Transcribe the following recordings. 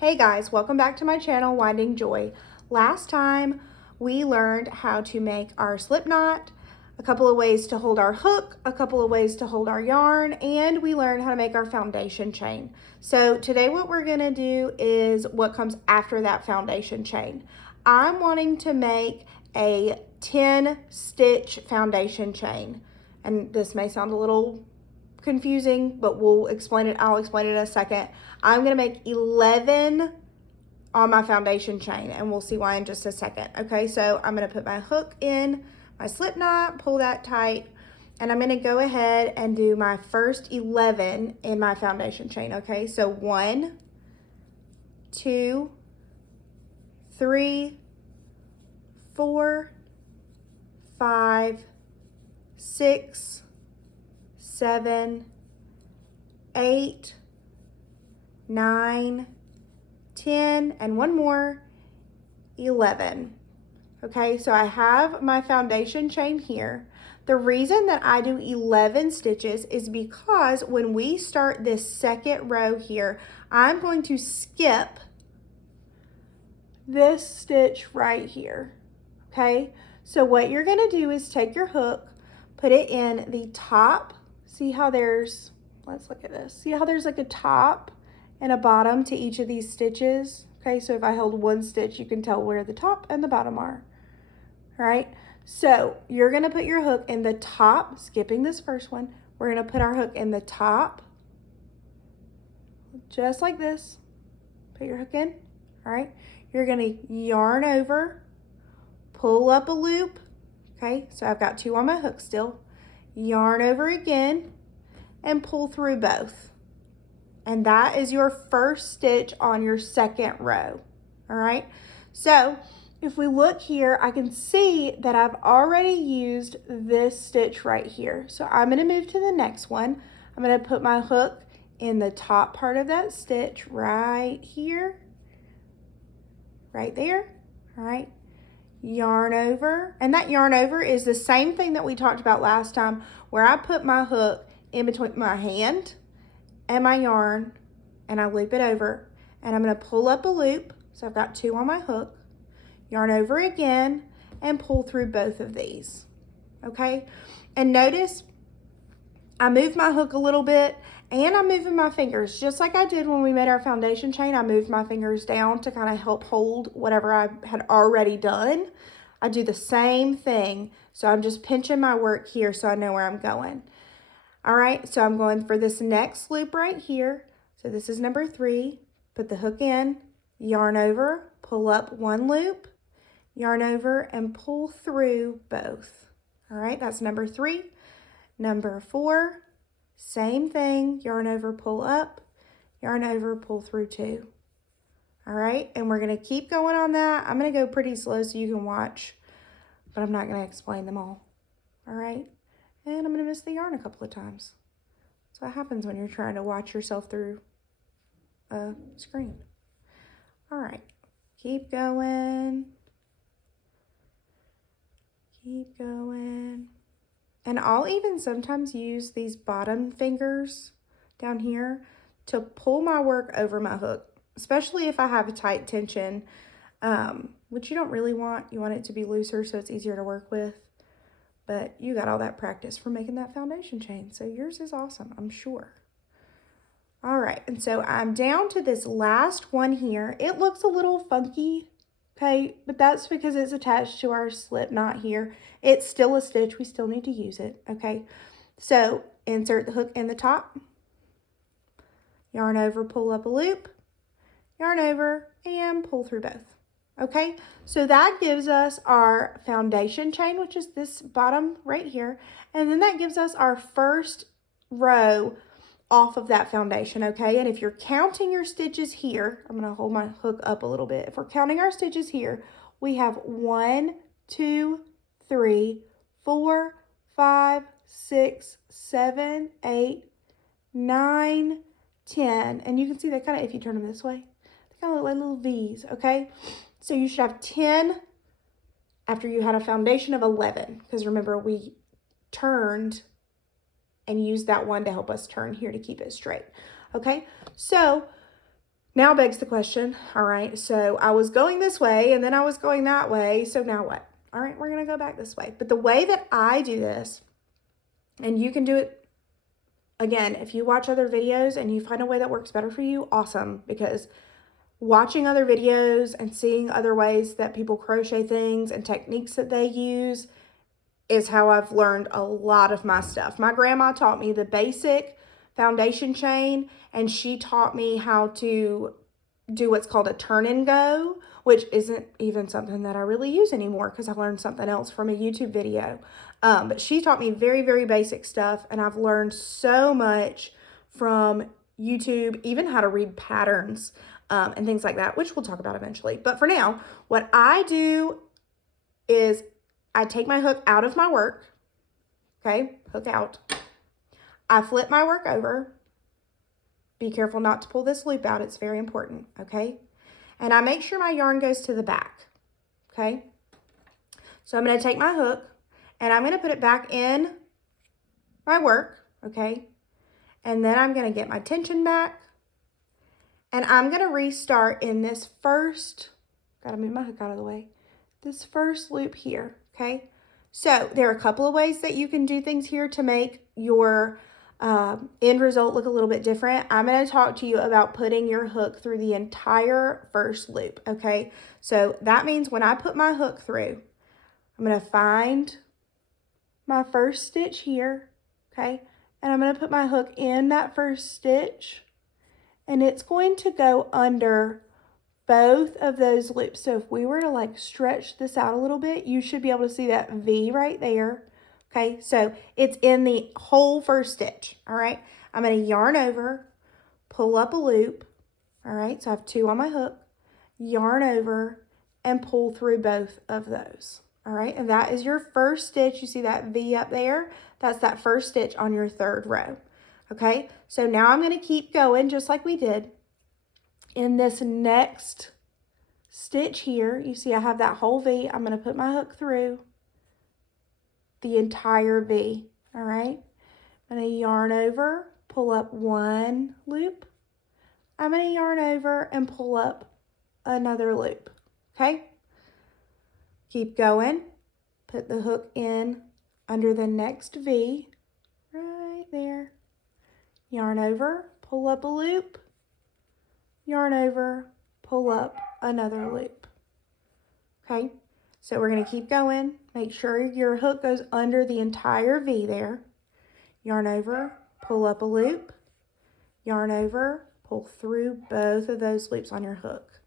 Hey guys, welcome back to my channel, Winding Joy. Last time we learned how to make our slip knot, a couple of ways to hold our hook, a couple of ways to hold our yarn, and we learned how to make our foundation chain. So today what we're gonna do is what comes after that foundation chain. I'm wanting to make a 10 stitch foundation chain. And this may sound a little confusing, but I'll explain it in a second. I'm gonna make 11 on my foundation chain and we'll see why in just a second. Okay, so I'm gonna put my hook in my slip knot, pull that tight, and I'm gonna go ahead and do my first 11 in my foundation chain. Okay, so 1, 2, 3, 4, 5, 6, 7, 8, 9, 10, and one more, 11. Okay, so I have my foundation chain here. The reason that I do 11 stitches is because when we start this second row here, I'm going to skip this stitch right here. Okay, so what you're gonna do is take your hook, put it in the top. See how there's, let's look at this. See how there's like a top and a bottom to each of these stitches? Okay, so if I held one stitch, you can tell where the top and the bottom are. All right, so you're gonna put your hook in the top, skipping this first one. We're gonna put our hook in the top, just like this. Put your hook in, all right? You're gonna yarn over, pull up a loop, okay? So I've got 2 on my hook still. Yarn over again and pull through both. And that is your first stitch on your second row, all right? So if we look here, I can see that I've already used this stitch right here. So I'm gonna move to the next one. I'm gonna put my hook in the top part of that stitch right here, right there, all right? Yarn over, and that yarn over is the same thing that we talked about last time, where I put my hook in between my hand and my yarn and I loop it over, and I'm going to pull up a loop. So I've got 2 on my hook, yarn over again, and pull through both of these. Okay, and notice I moved my hook a little bit and I'm moving my fingers just like I did when we made our foundation chain. I moved my fingers down to kind of help hold whatever I had already done. I do the same thing. So I'm just pinching my work here so I know where I'm going. All right, so I'm going for this next loop right here. So this is number 3. Put the hook in, yarn over, pull up 1 loop, yarn over, and pull through both. All right, that's number 3. Number 4, same thing, yarn over, pull up, yarn over, pull through 2. All right, and we're gonna keep going on that. I'm gonna go pretty slow so you can watch, but I'm not gonna explain them all. All right, and I'm gonna miss the yarn a couple of times. So what happens when you're trying to watch yourself through a screen. All right, keep going. Keep going. And I'll even sometimes use these bottom fingers down here to pull my work over my hook, especially if I have a tight tension, which you don't really want. You want it to be looser so it's easier to work with. But you got all that practice from making that foundation chain, so yours is awesome, I'm sure. All right, and so I'm down to this last one here. It looks a little funky, okay, but that's because it's attached to our slip knot here. It's still a stitch, we still need to use it, okay? So insert the hook in the top, yarn over, pull up a loop, yarn over, and pull through both, okay? So that gives us our foundation chain, which is this bottom right here, and then that gives us our first row off of that foundation, okay? And if you're counting your stitches here, I'm gonna hold my hook up a little bit. If we're counting our stitches here, we have 1, 2, 3, 4, 5, 6, 7, 8, 9, 10. And you can see they kind of, if you turn them this way, they kind of look like little V's, okay? So you should have 10 after you had a foundation of 11, because remember we turned and use that one to help us turn here to keep it straight. Okay, so Now begs the question, all right, so I was going this way and then I was going that way, so now what? All right, we're gonna go back this way. But the way that I do this, and you can do it, again, if you watch other videos and you find a way that works better for you, awesome, because watching other videos and seeing other ways that people crochet things and techniques that they use is how I've learned a lot of my stuff. My grandma taught me the basic foundation chain, and she taught me how to do what's called a turn and go, which isn't even something that I really use anymore because I learned something else from a YouTube video. But she taught me very, very basic stuff, and I've learned so much from YouTube, even how to read patterns and things like that, which we'll talk about eventually. But for now, what I do is I take my hook out of my work, okay, hook out. I flip my work over. Be careful not to pull this loop out. It's very important, okay? And I make sure my yarn goes to the back, okay? So I'm going to take my hook and I'm going to put it back in my work, okay? And then I'm going to get my tension back and I'm going to restart in this first, got to move my hook out of the way, this first loop here, okay? So there are a couple of ways that you can do things here to make your end result look a little bit different. I'm going to talk to you about putting your hook through the entire first loop, okay? So that means when I put my hook through, I'm going to find my first stitch here, okay? And I'm going to put my hook in that first stitch, and it's going to go under both of those loops. So if we were to like stretch this out a little bit, you should be able to see that V right there. Okay, so it's in the whole first stitch, all right? I'm going to yarn over, pull up a loop, all right? So I have 2 on my hook, yarn over, and pull through both of those, all right? And that is your first stitch. You see that V up there? That's that first stitch on your 3rd row, okay? So now I'm going to keep going just like we did. In this next stitch here, you see I have that whole V. I'm going to put my hook through the entire V, all right? I'm going to yarn over, pull up 1 loop. I'm going to yarn over and pull up another loop, okay? Keep going. Put the hook in under the next V, right there. Yarn over, pull up a loop. Yarn over, pull up another loop, okay? So we're going to keep going. Make sure your hook goes under the entire V there. Yarn over, pull up a loop. Yarn over, pull through both of those loops on your hook.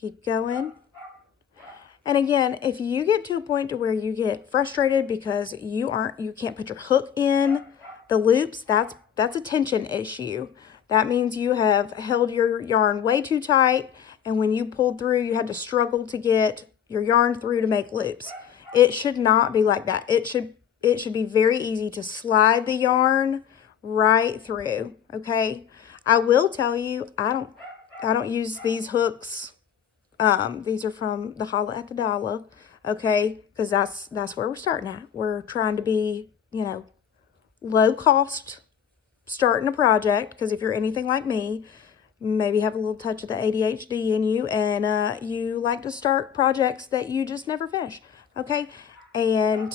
Keep going. And again, if you get to a point to where you get frustrated because you can't put your hook in the loops, that's a tension issue. That means you have held your yarn way too tight, and when you pulled through, you had to struggle to get your yarn through to make loops. It should not be like that. It should be very easy to slide the yarn right through, okay? I will tell you, I don't use these hooks. These are from the Holla at the Dollar, okay? Because that's where we're starting at. We're trying to be, you know, low cost starting a project, because if you're anything like me, maybe have a little touch of the ADHD in you, and you like to start projects that you just never finish, okay? And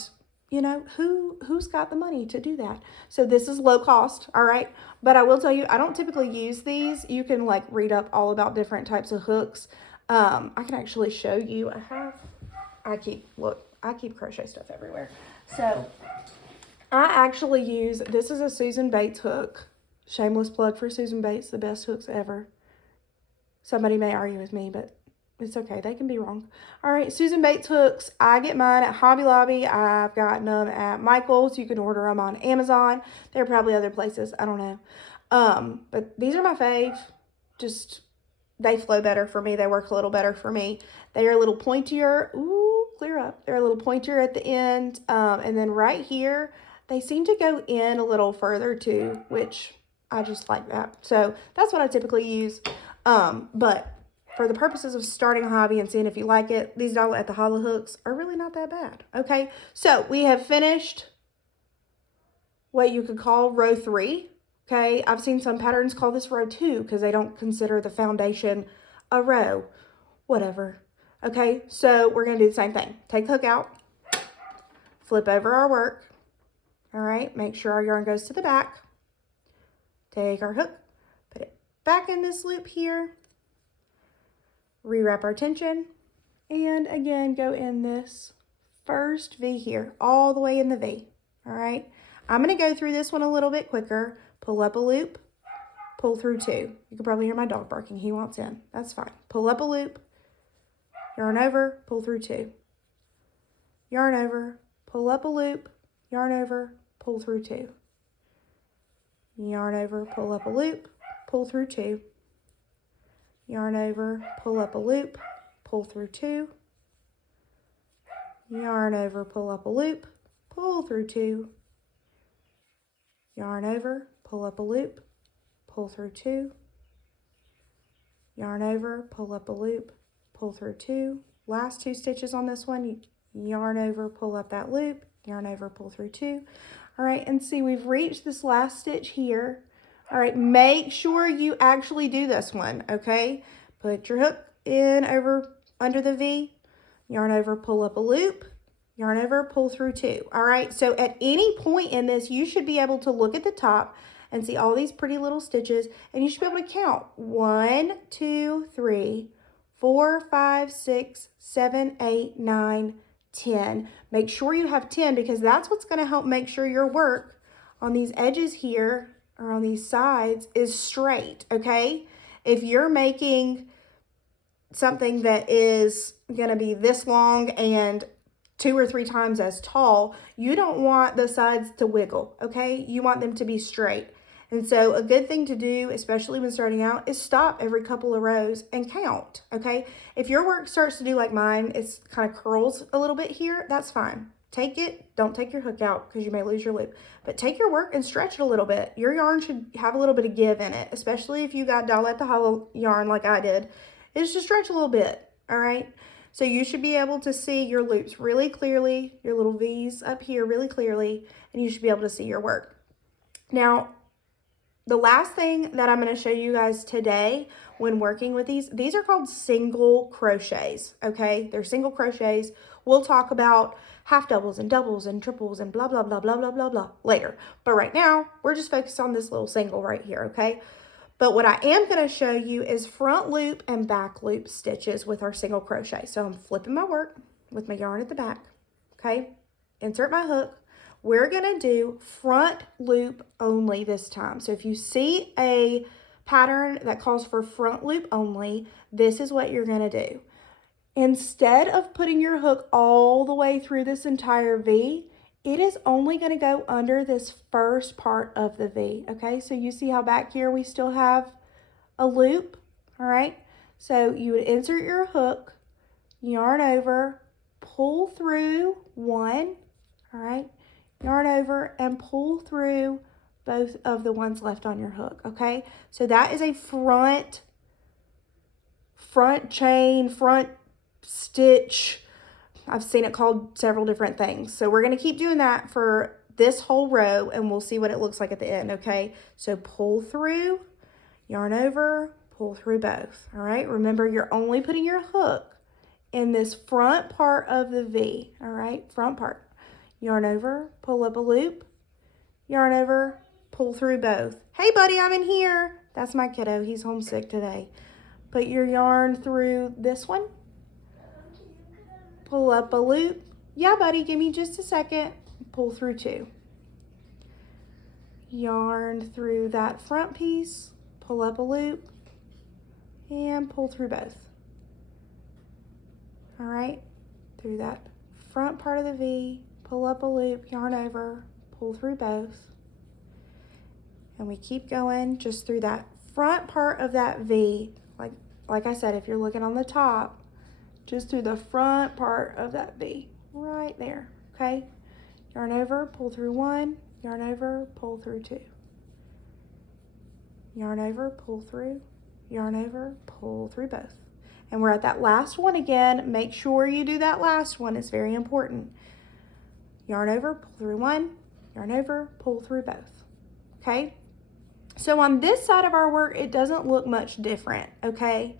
you know, who's got the money to do that? So this is low cost, all right? But I will tell you, I don't typically use these. You can like read up all about different types of hooks. I can actually show you. I keep crochet stuff everywhere. So I actually use, this is a Susan Bates hook. Shameless plug for Susan Bates, the best hooks ever. Somebody may argue with me, but it's okay. They can be wrong. All right, Susan Bates hooks. I get mine at Hobby Lobby. I've gotten them at Michael's. You can order them on Amazon. There are probably other places. I don't know. But these are my fave. Just, they flow better for me. They work a little better for me. They are a little pointier. Ooh, clear up. They're a little pointier at the end. And then right here, they seem to go in a little further too, which I just like that. So that's what I typically use. But for the purposes of starting a hobby and seeing if you like it, these Dollar at the Holla hooks are really not that bad. Okay, so we have finished what you could call row 3 Okay, I've seen some patterns call this row 2 because they don't consider the foundation a row. Whatever. Okay, so we're going to do the same thing. Take the hook out, flip over our work. All right, make sure our yarn goes to the back. Take our hook, put it back in this loop here, rewrap our tension, and again, go in this first V here, all the way in the V. All right, I'm going to go through this one a little bit quicker. Pull up a loop, pull through 2. You can probably hear my dog barking. He wants in. That's fine. Pull up a loop, yarn over, pull through 2. Yarn over, pull up a loop, yarn over, pull through 2. Yarn over, pull up a loop, pull through 2. Yarn over, pull up a loop, pull through 2. Yarn over, pull up a loop, pull through 2. Yarn over, pull up a loop, pull through 2. Yarn over, pull up a loop, pull through 2. Last 2 stitches on this one, yarn over, pull up that loop, yarn over, pull through 2. All right, and see, we've reached this last stitch here. All right, make sure you actually do this one, okay? Put your hook in over under the V, yarn over, pull up a loop, yarn over, pull through 2. All right, so at any point in this, you should be able to look at the top and see all these pretty little stitches, and you should be able to count 1, 2, 3, 4, 5, 6, 7, 8, 9, 10. Make sure you have 10 because that's what's going to help make sure your work on these edges here or on these sides is straight, okay? If you're making something that is going to be this long and 2 or 3 times as tall, you don't want the sides to wiggle, okay? You want them to be straight. And so a good thing to do, especially when starting out, is stop every couple of rows and count, okay? If your work starts to do like mine, it's kind of curls a little bit here, that's fine. Take it, don't take your hook out because you may lose your loop, but take your work and stretch it a little bit. Your yarn should have a little bit of give in it, especially if you got Doll at the Hollow yarn like I did. It's just stretch a little bit, all right? So you should be able to see your loops really clearly, your little V's up here really clearly, and you should be able to see your work. Now, the last thing that I'm going to show you guys today when working with these are called single crochets, okay? They're single crochets. We'll talk about half doubles and doubles and triples and blah, blah, blah, blah, blah, blah, blah later. But right now, we're just focused on this little single right here, okay? But what I am going to show you is front loop and back loop stitches with our single crochet. So I'm flipping my work with my yarn at the back, okay? Insert my hook. We're going to do front loop only this time. So if you see a pattern that calls for front loop only, this is what you're going to do. Instead of putting your hook all the way through this entire V, it is only going to go under this first part of the V, okay? So you see how back here we still have a loop, all right? So you would insert your hook, yarn over, pull through 1, all right? Yarn over and pull through both of the ones left on your hook, okay? So that is a front chain, front stitch. I've seen it called several different things. So we're going to keep doing that for this whole row and we'll see what it looks like at the end, okay? So pull through, yarn over, pull through both, all right? Remember, you're only putting your hook in this front part of the V, all right? Front part. Yarn over, pull up a loop, yarn over, pull through both. Hey buddy, I'm in here. That's my kiddo, he's homesick today. Put your yarn through this one, pull up a loop. Yeah buddy, give me just a second. Pull through 2. Yarn through that front piece, pull up a loop, and pull through both. All right, through that front part of the V, pull up a loop, yarn over, pull through both. And we keep going just through that front part of that V. Like I said, if you're looking on the top, just through the front part of that V, right there, okay? Yarn over, pull through 1, yarn over, pull through 2. Yarn over, pull through, yarn over, pull through both. And we're at that last one again. Make sure you do that last one, it's very important. Yarn over, pull through 1, yarn over, pull through both, okay? So on this side of our work, it doesn't look much different, okay?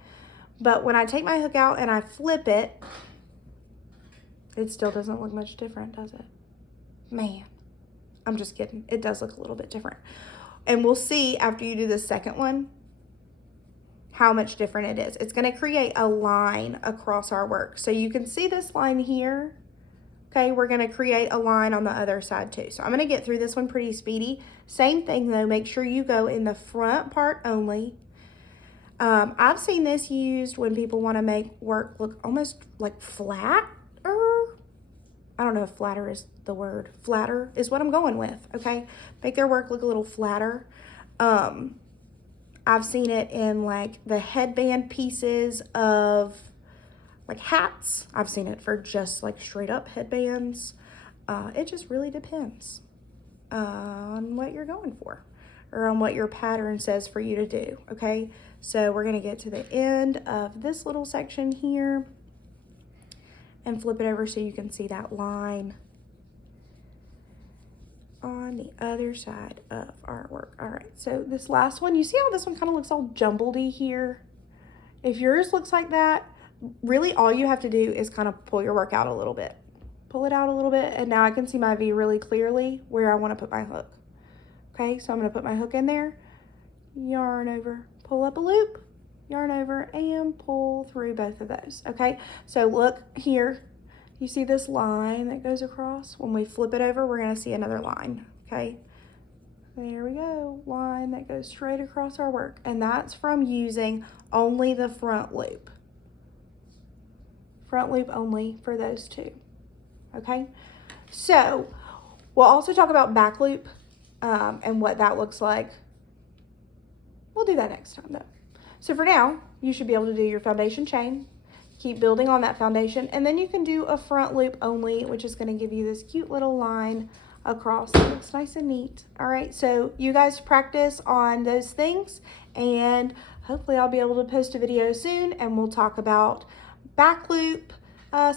But when I take my hook out and I flip it, it still doesn't look much different, does it? Man, I'm just kidding. It does look a little bit different. And we'll see after you do the second one how much different it is. It's gonna create a line across our work. So you can see this line here. Okay, we're gonna create a line on the other side too. So I'm gonna get through this one pretty speedy. Same thing though, make sure you go in the front part only. I've seen this used when people wanna make work look almost like flatter. I don't know if flatter is the word. Flatter is what I'm going with, okay? Make their work look a little flatter. I've seen it in like the headband pieces of like hats. I've seen it for just like straight up headbands. It just really depends on what you're going for or on what your pattern says for you to do, okay? So we're gonna get to the end of this little section here and flip it over so you can see that line on the other side of our work. All right, so this last one, you see how this one kind of looks all jumbledy here? If yours looks like that, really all you have to do is kind of pull your work out a little bit. Pull it out a little bit, and now I can see my V really clearly where I want to put my hook. Okay, so I'm going to put my hook in there, yarn over, pull up a loop, yarn over, and pull through both of those. Okay, so look here. You see this line that goes across? When we flip it over, we're gonna see another line, okay? There we go, line that goes straight across our work. And that's from using only the front loop. Front loop only for those two, okay? So we'll also talk about back loop and what that looks like. We'll do that next time though. So for now, you should be able to do your foundation chain. Keep building on that foundation, and then you can do a front loop only, which is going to give you this cute little line across. It looks nice and neat. All right, so you guys practice on those things, and hopefully I'll be able to post a video soon, and we'll talk about back loop,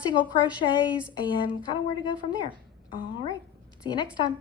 single crochets, and kind of where to go from there. All right, see you next time.